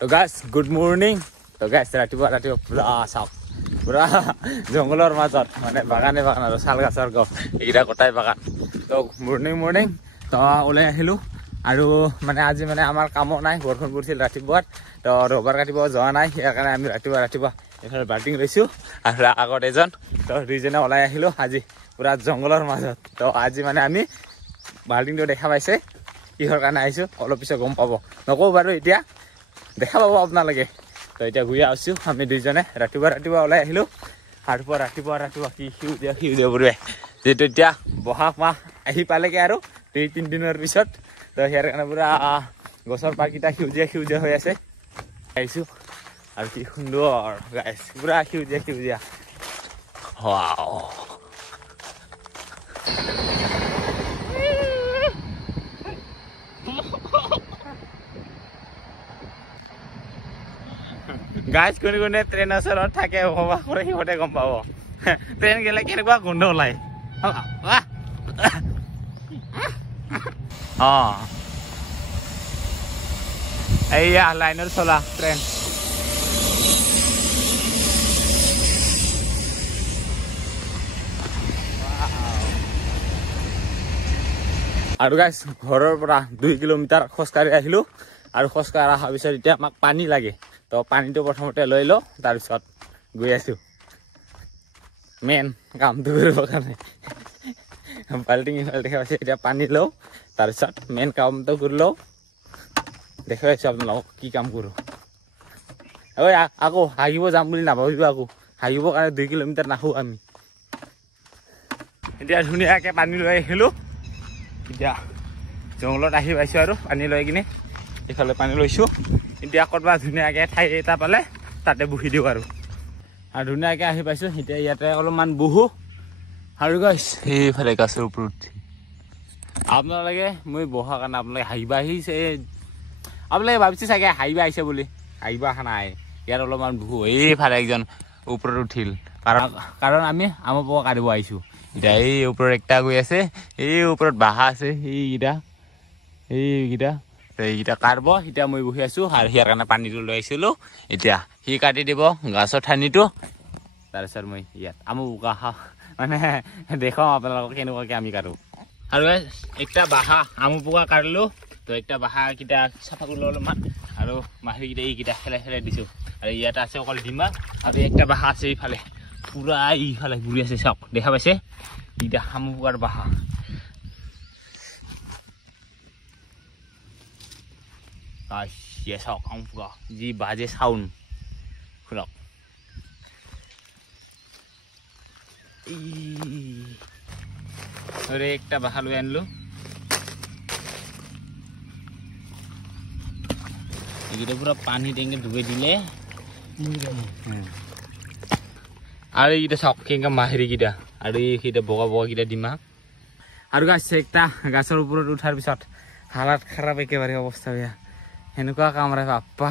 তো guys good morning. তো guys ৰাতিপুৱা পুৰা চাওক পুৰা জংগলৰ মাজত মানে বাগানে বাগান আৰু শাল গাছৰ গছ এইকেইটা কটাই বাগান। তো মৰ্নিং তো ওলাই আহিলোঁ আৰু মানে আজি মানে আমাৰ কামো নাই, বৰষুণ পৰিছিল ৰাতিপুৱাত। তো ৰবাৰ কাটিব যোৱা নাই, সেইকাৰণে আমি ৰাতিপুৱা এইফালে বাল্টিং লৈছোঁ আৰু আগত এজন তো দুইজনে ওলাই আহিলোঁ আজি পুৰা জংগলৰ মাজত। তো আজি মানে আমি বাল্টিংটো দেখা পাইছে কিহৰ কাৰণে আহিছোঁ অলপ পিছত গম পাব, নকওঁ বাৰু এতিয়া দেখা পাব আপোনালোকে। তো এতিয়া ঘূৰি আছোঁ আমি দুইজনে ৰাতিপুৱা ওলাই আহিলোঁ আৰু ৰাতিপুৱা কি সেউজীয়া পৰিৱেশ, যিহেতু এতিয়া বহাগ মাহ আহি পালেগৈ আৰু 2-3 দিনৰ পিছত। তো ইয়াৰ কাৰণে পুৰা গছৰ পাতকেইটা সেউজীয়া হৈ আছে। আহিছোঁ আৰু কি সুন্দৰ গাইছ, পুৰা সেউজীয়া ওৱাও। গাইজ কোনে ট্ৰেইনৰ ওচৰত থাকে উপবাস কৰে সিহঁতে গম পাব ট্ৰেইন গেলে কেনেকুৱা গোন্ধ ওলাই। এইয়া লাইনত চলা ট্ৰেইন। আৰু গাইজ ঘৰৰ পৰা 2 কিলোমিটাৰ খোজকাঢ়ি আহিলোঁ আৰু খোজকাঢ়ি অহাৰ পিছত এতিয়া আমাক পানী লাগে। তো পানীটো প্ৰথমতে লৈ লওঁ, তাৰপিছত গৈ আছোঁ মেইন কামটো কৰিবৰ কাৰণে। বাল্টিং দেখা পাইছে, এতিয়া পানী লওঁ তাৰপিছত মেইন কামটো কৰি লওঁ। দেখা পাইছোঁ আপোনালোকক কি কাম কৰোঁ। ঐ আকৌ হাগিব যাম বুলি নাভাবিব, আকৌ হাগিবৰ কাৰণে 2 কিলোমিটাৰ নাহোঁ আমি। এতিয়া ধুনীয়াকৈ পানী লৈ আহিলোঁ, এতিয়া জংঘলত আহি পাইছোঁ আৰু পানী লৈ কিনে এইফালে পানী লৈছোঁ। এতিয়া ক'ৰবাত ধুনীয়াকৈ ঠাই এটা পালে তাতে বহি দিওঁ আৰু ধুনীয়াকৈ আহি পাইছোঁ। এতিয়া ইয়াতে অলপমান বহোঁ আৰু গাইছ সেইফালে গাছৰ ওপৰত আপোনালোকে মই বহাৰ কাৰণে আপোনালোকে হাঁহিব আহিছে, আপোনালোকে ভাবিছে চাগে হাঁহিব আহিছে বুলি, হাঁহিব অহা নাই। ইয়াত অলপমান বহোঁ। এইফালে একজন ওপৰত উঠিল কাৰণ আমি আমৰ পৰা কাঢ়িব আহিছোঁ। এতিয়া এই ওপৰত একটা গৈ আছে, এই ওপৰত বাঁহ আছে এইকেইটা কাঢ়িব। এতিয়া মই বহি আছোঁ আৰু সিয়াৰ কাৰণে পানীটো লৈ আহিছিলোঁ। এতিয়া সি কাটি দিব গাছৰ ঠানিটো, তাৰপিছত মই ইয়াত আমৰ বোকা মানে দেখাওঁ আপোনালোকক কেনেকুৱাকৈ আমি কাটোঁ। আৰু একটা বাঁহ আমৰ পোকা কাটিলোঁ। তো একটা বাঁহকেইটা চাফা কৰিলোঁ অলপমান আৰু মাহিকেইটা এইকেইটা খেলাই দিছোঁ। আৰু ইয়াত আছে অকল ডিমা আৰু একটা বাঁহ আছে এইফালে পুৰা এইফালে ঘূৰি আছে, চাওক দেখা পাইছে এইটা আমৰ পোকাৰ বাঁহ। চাওক আমৰ পোকা যি বাজে চাউণ্ড শুনক। একটা বাঁহ লৈ আনিলোঁ, এইকেইটা পুৰা পানী টেংকি ধুই দিলে। আৰু এইকেইটা চাওক কেনেকৈ মাহিৰিকেইটা আৰু এইকেইটা বগাকেইটা ডিমা। আৰু গাছ একটা গাছৰ ওপৰত উঠাৰ পিছত হালাত খাৰাপ, একেবাৰে অৱস্থা বেয়া। সেনেকুৱা কামৰে বাপ্পা,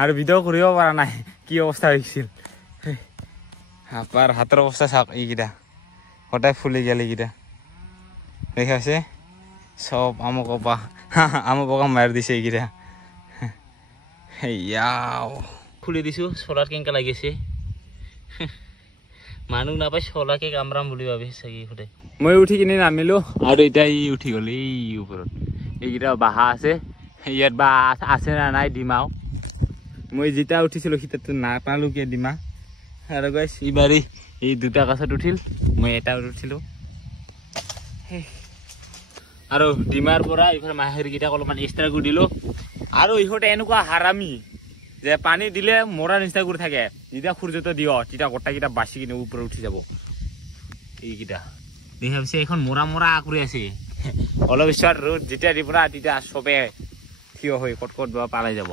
আৰু ভিডিঅ' কৰিব পৰা নাই কি অৱস্থা হৈছিল। বাপ্পাৰ হাতৰ অৱস্থা চাওক, এইকেইটা সদায় ফুলি গেল এইকেইটা দেখা পাইছে, চব আমৰ পোকা মাৰি দিছে এইকেইটা। খুলি দিছোঁ, চলাত কেনেকৈ লাগিছে মানুহ নাপাই চলাকে কামৰাম বুলি ভাবিছে চাগে সদায়। মই উঠি কিনে নামিলোঁ আৰু এতিয়া ই উঠি গ'ল এই ওপৰত। এইকেইটা বাঁহ আছে, ইয়াত বা আছে না নাই ডিমাও। মই যেতিয়া উঠিছিলোঁ সিতাতো নাপালোঁ কিয় ডিমা। আৰু গাইছ এইবাৰ এই 2টা গছত উঠিল, মই এটা উঠিলোঁ। আৰু ডিমাৰ পৰা এইফালে মাহিৰকেইটাক অলপমান এক্সট্ৰা কৰি দিলোঁ। আৰু ইহঁতে এনেকুৱা হাৰামি যে পানী দিলে মৰা নিচিনা কৰি থাকে, যেতিয়া সূৰ্যটো দিয় তেতিয়া গোটাকেইটা বাচি কিনে ওপৰত উঠি যাব। এইকেইটা দেখা পাইছে এখন মৰা কৰি আছে। অলপ পিছত ৰ'দ যেতিয়া দিব না তেতিয়া চবে থিয় হৈ ক'ত পালাই যাব।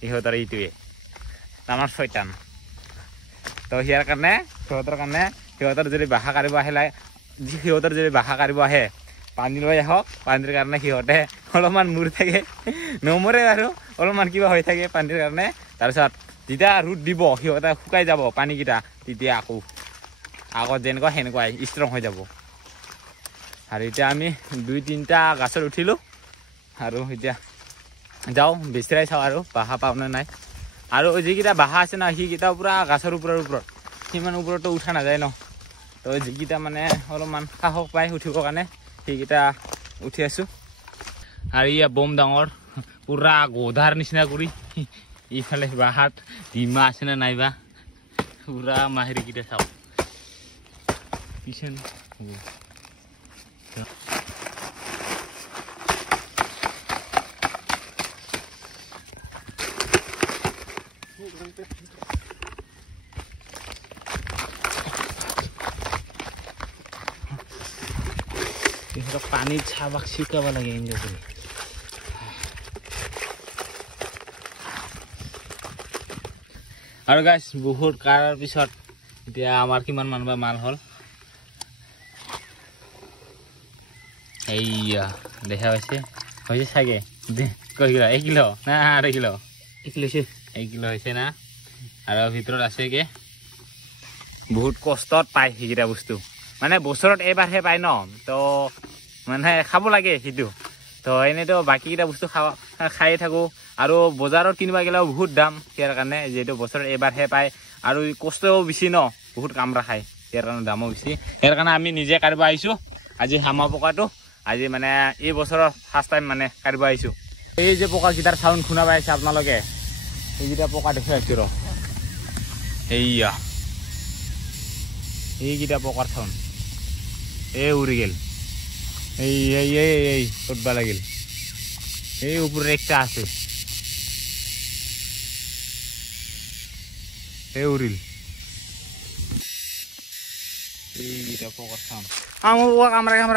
সিহঁতৰ এইটোৱে আমাৰ শয়তান। তো সিহঁতৰ যদি বাঁহ কাঢ়িব আহে পানী লৈ আহক, পানীৰ কাৰণে সিহঁতে অলপমান মৰি থাকে, নমৰে আৰু অলপমান কিবা হৈ থাকে পানীৰ কাৰণে। তাৰপিছত যেতিয়া ৰ'দ দিব সিহঁতে শুকাই যাব পানীকেইটা, তেতিয়া আকৌ যেনেকুৱা সেনেকুৱাই ষ্ট্ৰং হৈ যাব। আৰু এতিয়া আমি 2-3টা গাছত উঠিলোঁ আৰু এতিয়া যাওঁ বিচাৰি চাওঁ আৰু বাঁহ পাওঁ নে নাই। আৰু যিকেইটা বাহা আছে ন সেইকেইটা পুৰা গাছৰ ওপৰত সিমান ওপৰতো উঠা নাযায় ন তো যিকেইটা মানে অলপমান সাহস পাই উঠিবৰ কাৰণে সেইকেইটা উঠি আছো আৰু ইয়া বম ডাঙৰ পুৰা গধাৰ নিচিনা কৰি ইফালে বাহাত ডিমা আছে নে নাইবা পুৰা মাহিৰিকেইটা চাওক কিচেন পানীত চাবাক চিকাব লাগে এনজয় কৰি আৰু গাইছ বহুত কাৰাৰ পিছত এতিয়া আমাৰ কিমান মান বা মাল হ'ল এইয়া দেখা পাইছে হৈছে চাগে কয় কিলো 1 কিলো না 2 কিলো 1 কিলো হৈছে না আৰু ভিতৰত আছে কি বহুত কষ্টত পায় সেইকেইটা বস্তু মানে বছৰত এবাৰহে পায় ন তো মানে খাব লাগে সেইটো তো এনেতো বাকীকেইটা বস্তু খাই থাকোঁ আৰু বজাৰত কিনিবা গ'লেও বহুত দাম ইয়াৰ কাৰণে যিহেতু বছৰত এবাৰহে পায় আৰু কষ্টও বেছি ন বহুত কামৰা খায় ইয়াৰ কাৰণে দামো বেছি ইয়াৰ কাৰণে আমি নিজে কাঢ়িব আহিছোঁ আজি হামা পকাটো আজি মানে এই বছৰৰ ফাৰ্ষ্ট টাইম মানে কাঢ়িব আহিছোঁ এই যে পকাকেইটাৰ চাউণ্ড শুনা পাই আছে আপোনালোকে এইকেইটা পকা দেখি আছোঁ ৰ এইয়া এইকেইটা পকাৰ চাউণ্ড এই উৰি গেল এই উঠবা লাগিল এই ওপৰত একটা আছে এই উৰিল এইকেইটা পকাৰ চাউণ্ড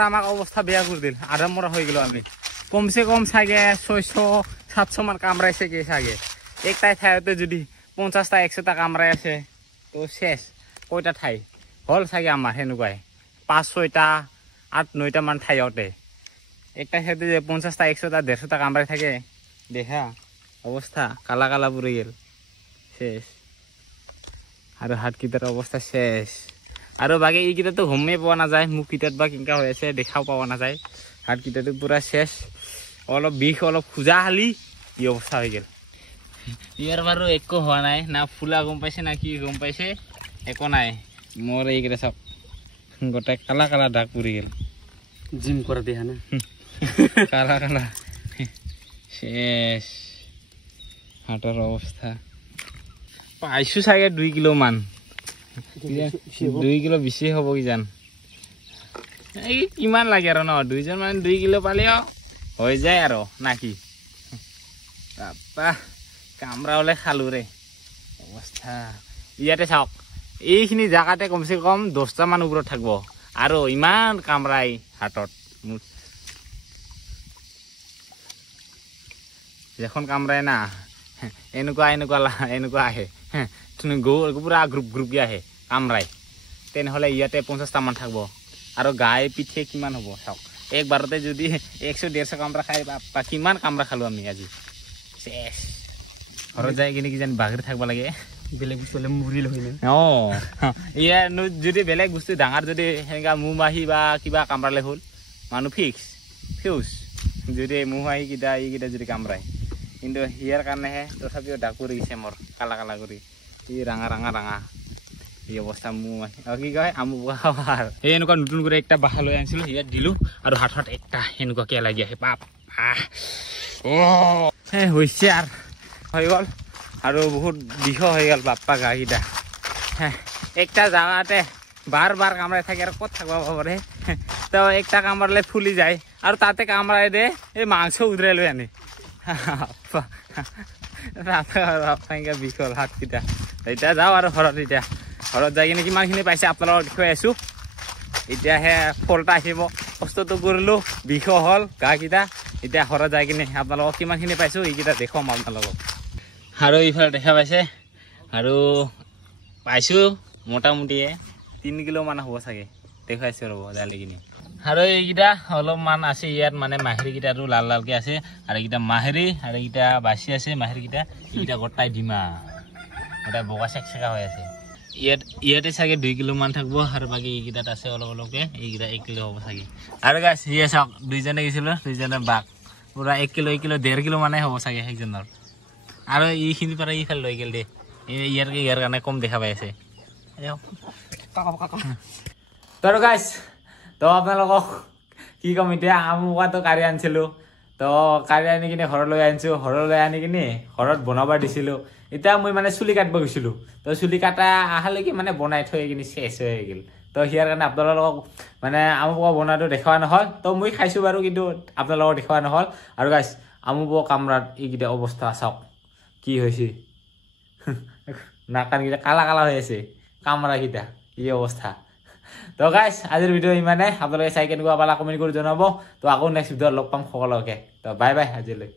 আমাক অৱস্থা বেয়া কৰি দিল আধা মৰা হৈ গেলো আমি কমচে কম চাগে 600-700 মান কামৰাইছে কি চাগে একটাই ঠাইতে যদি 50টা 100টা কামৰাই আছে তো শেষ কয়টা ঠাই হ'ল চাগে আমাৰ সেনেকুৱাই 5-6টা 8-9টা মান ঠাইতে একটা ঠাইতে যে 50টা 100টা 150টা কামৰাই থাকে দেখা অৱস্থা কালা কালা পৰি গেল শেষ আৰু হাতকেইটাৰ অৱস্থা শেষ আৰু বাকী এইকেইটাতো গমেই পোৱা নাযায় মুখ কেইটাত বা কেনেকুৱা হৈ আছে দেখাও পোৱা নাযায় হাতকেইটাতো পুৰা শেষ অলপ বিষ অলপ খোজা হালি এই অৱস্থা হৈ গেল ইয়াৰ বাৰু একো হোৱা নাই না ফুলা গম পাইছে না কি গম পাইছে একো নাই মোৰ এইকেইটা চাওক গোটাই কালা কালা দাগ পৰি গেল জিম কৰা দেখা না কালা কালা শেষ হাতৰ অৱস্থা পাইছোঁ চাগে 2 কিলো মান 2 কিলো বেছি হ'ব কিজান এই কিমান লাগে আৰু ন 2জন মান 2 কিলো পালেও হৈ যায় আৰু নাকি বাপ্পা কামৰা ওলাই খালো ৰে অৱস্থা ইয়াতে চাওক এইখিনি জাগাতে কমচে কম 10টা মান ওপৰত থাকিব আৰু ইমান কামৰাই হাতত যখন কামৰাই না এনেকুৱা আহে পুৰা গ্ৰুপ আহে কামৰাই তেনেহ'লে ইয়াতে 50টা মান থাকিব আৰু গাই পিঠে কিমান হ'ব চাওক একবাৰতে যদি 100-150 কামৰা খাই বা কিমান কামৰা খালো আমি আজি শেষ ঘৰত যাই কিনে কিজানি বাগৰি থাকিব লাগে বেলেগ বস্তু হ'লে মুৰিল হয় না ইয়াৰ যদি বেলেগ বস্তু ডাঙৰ যদি সেনেকুৱা মুহ মাহি বা কিবা কামৰালে হ'ল মানুহ ফিউজ যদি মুহ মাহি এইকেইটা যদি কামৰায় কিন্তু ইয়াৰ কাৰণেহে তথাপিও দাগ পৰি গৈছে মোৰ কালা কালা কৰি এই ৰাঙা এই অৱস্থা মুহ মাহি কি কয় আমু খাৱাৰ এই এনেকুৱা নতুন কৰি একটা বাহা লৈ আনিছিলোঁ ইয়াত দিলোঁ আৰু হাতত একটা এনেকুৱাকৈ লাগি আহে বাপ হৈছে আৰু হৈ গ'ল আৰু বহুত বিষ হৈ গ'ল বাপ্পা গাকেইটা একটা জাগাতে বাৰ কামৰাই থাকে আৰু ক'ত থাকিব পাৰে তো একটা কামৰালে ফুলি যায় আৰু তাতে কামৰাই দে এই মাংস উদৰাই লৈ আনে এনেকৈ বিষ হ'ল হাতকেইটা এতিয়া যাওঁ আৰু ঘৰত যাই কিনে কিমানখিনি পাইছে আপোনালোকক দেখুৱাই আছোঁ এতিয়াহে ফলটা আহিব কষ্টটো কৰিলোঁ বিষ হ'ল গাকেইটা এতিয়া ঘৰত যাই কিনে আপোনালোকক কিমানখিনি পাইছোঁ এইকেইটা দেখুৱাম আপোনালোকক আৰু এইফালে দেখা পাইছে আৰু পাইছোঁ মোটামুটি 3 কিলো মান হ'ব চাগে দেখুৱাইছোঁ ৰ'ব জালি কিনে আৰু এইকেইটা অলপমান আছে ইয়াত মানে মাহিৰিকেইটাটো লালকৈ আছে আৰু এইকেইটা মাহিৰি আৰু এইকেইটা বাচি আছে মাহিৰিকেইটা এইকেইটা গোটাই ডিমা গোটাই বগা চেকচেকা হৈ আছে ইয়াতে চাগে 2 কিলো মান থাকিব আৰু বাকী এইকেইটাত আছে অলপকৈ এইকেইটা 1 কিলো হ'ব চাগে আৰু গাছ ইয়ে চাওক 2জনে গৈছিলোঁ 2জনে বাঘ পুৰা 1 কিলো 1.5 কিলো মানে হ'ব চাগে একজনৰ আৰু এইখিনি পৰা এইফালে লৈ গ'ল দে ইয়াৰ কাৰণে কম দেখা পাই আছে তো গাইছ তো আপোনালোকক কি ক'ম এতিয়া আমুকাটো কাঢ়ি আনিছিলোঁ তো কাঢ়ি আনি কিনে ঘৰলৈ আনিছোঁ ঘৰলৈ আনি কিনে ঘৰত বনাব দিছিলোঁ এতিয়া মই মানে চুলি কাটিব গৈছিলোঁ তো চুলি কাটা অহালৈকে মানে বনাই থৈ কিনে চেচ হৈ গ'ল তো সিয়াৰ কাৰণে আপোনালোকক মানে আমুকা বনোৱাটো দেখুওৱা নহ'ল তো মই খাইছোঁ বাৰু কিন্তু আপোনালোকক দেখুওৱা নহ'ল আৰু গাইছ আমুক কামৰাত এইকেইটা অৱস্থা চাওক কি হৈছে নাকানকেইটা কালা কালা হৈ আছে কামৰাকেইটা এই অৱস্থা তো গাইছ আজিৰ ভিডিঅ' ইমানে আপোনালোকে চাই কেনেকুৱা পালা কমেণ্ট কৰি জনাব তো আকৌ নেক্সট ভিডিঅ'ত লগ পাম সকলোকে তো বাই বাই আজিলৈ